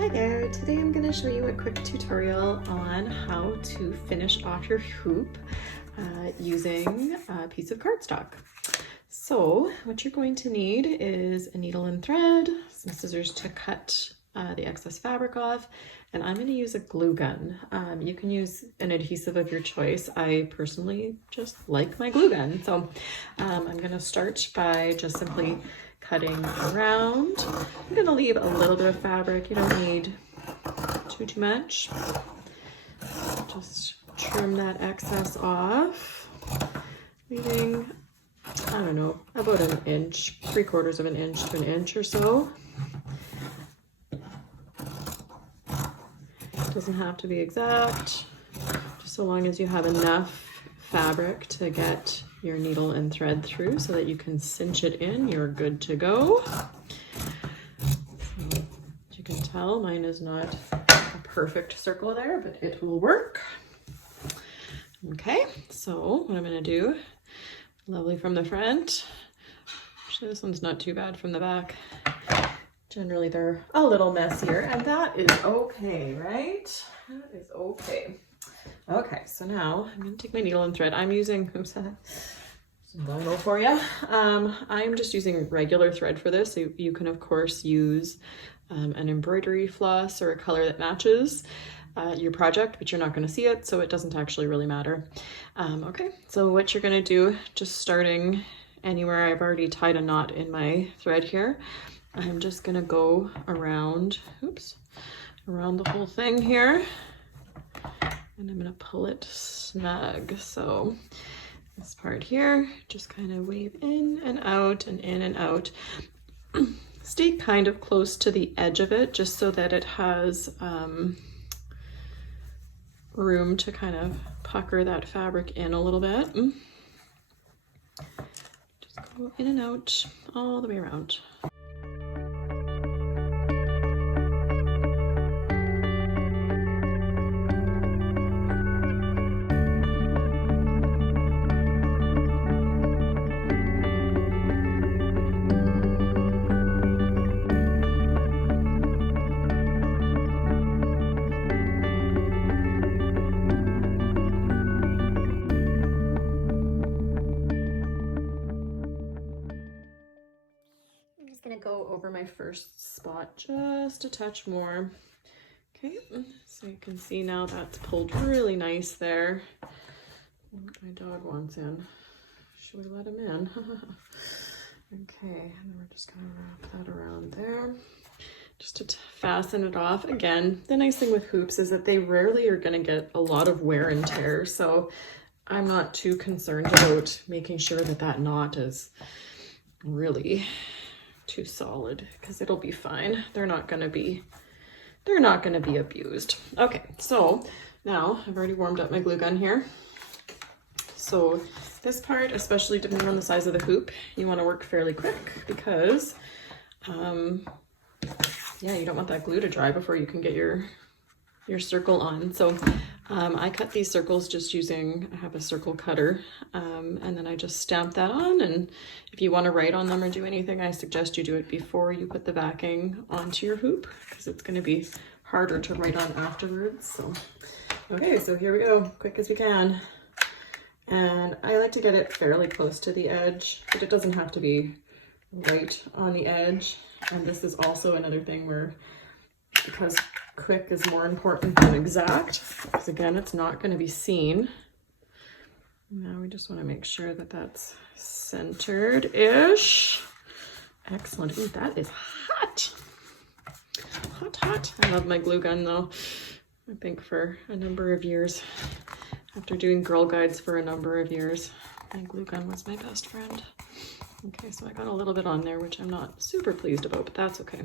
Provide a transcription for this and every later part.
Hi there, today I'm going to show you a quick tutorial on how to finish off your hoop using a piece of cardstock. So what you're going to need is a needle and thread, some scissors to cut the excess fabric off, and I'm going to use a glue gun. You can use an adhesive of your choice. I personally just like my glue gun. So I'm going to start by just simply cutting around. I'm going to leave a little bit of fabric. You don't need too much. Just trim that excess off, leaving, I don't know, about an inch, 3/4 of an inch to an inch or so. Doesn't have to be exact, just so long as you have enough fabric to get your needle and thread through so that you can cinch it in, you're good to go. So, as you can tell, mine is not a perfect circle there, but it will work. Okay, so what I'm going to do, lovely from the front. Actually, this one's not too bad from the back. Generally, they're a little messier, and that is okay, right? That is okay. Okay, so now I'm going to take my needle and thread. I'm using, oops, some vinyl for you. I'm just using regular thread for this. So you can, of course, use an embroidery floss or a color that matches your project, but you're not going to see it, so it doesn't actually really matter. Okay, so what you're going to do, just starting anywhere I've already tied a knot in my thread here, I'm just going to go around, around the whole thing here. And I'm going to pull it snug. So this part here, just kind of wave in and out and in and out. Stay kind of close to the edge of it, just so that it has room to kind of pucker that fabric in a little bit. Just go in and out all the way around. Gonna go over my first spot just a touch more. Okay, so you can see now that's pulled really nice there. My dog wants in. Should we let him in? Okay, and we're just gonna wrap that around there just to fasten it off. Again, the nice thing with hoops is that they rarely are gonna get a lot of wear and tear, so I'm not too concerned about making sure that that knot is really too solid, because it'll be fine. They're not gonna be abused. Okay, so now I've already warmed up my glue gun here. So this part, especially depending on the size of the hoop, you want to work fairly quick, because yeah, you don't want that glue to dry before you can get your circle on. So I cut these circles just using, I have a circle cutter, and then I just stamp that on. And if you want to write on them or do anything, I suggest you do it before you put the backing onto your hoop, because it's going to be harder to write on afterwards. So okay, so here we go, quick as we can. And I like to get it fairly close to the edge, but it doesn't have to be right on the edge. And this is also another thing where, because quick is more important than exact, because again, it's not going to be seen. Now we just want to make sure that that's centered-ish. Excellent. Ooh, that is hot. Hot, hot. I love my glue gun though. I think for a number of years, after doing Girl Guides for a number of years, my glue gun was my best friend. Okay, so I got a little bit on there, which I'm not super pleased about, but that's okay.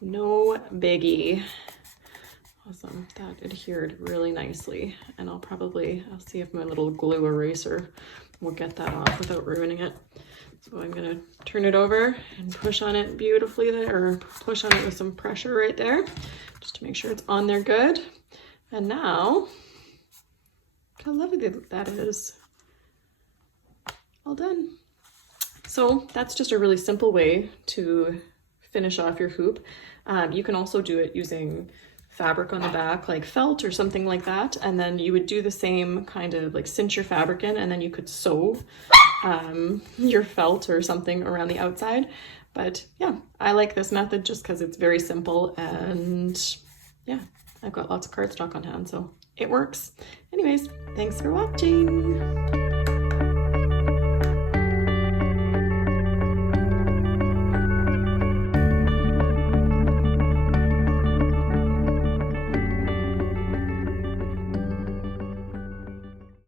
No biggie. Awesome, that adhered really nicely, and I'll see if my little glue eraser will get that off without ruining it. So I'm gonna turn it over and push on it beautifully there, or push on it with some pressure right there, just to make sure it's on there good. And now, look how lovely that is. All done. So that's just a really simple way to finish off your hoop. You can also do it using fabric on the back, like felt or something like that, and then you would do the same kind of like cinch your fabric in, and then you could sew your felt or something around the outside. But yeah, I like this method just because it's very simple, and yeah, I've got lots of cardstock on hand, so it works. Anyways, thanks for watching.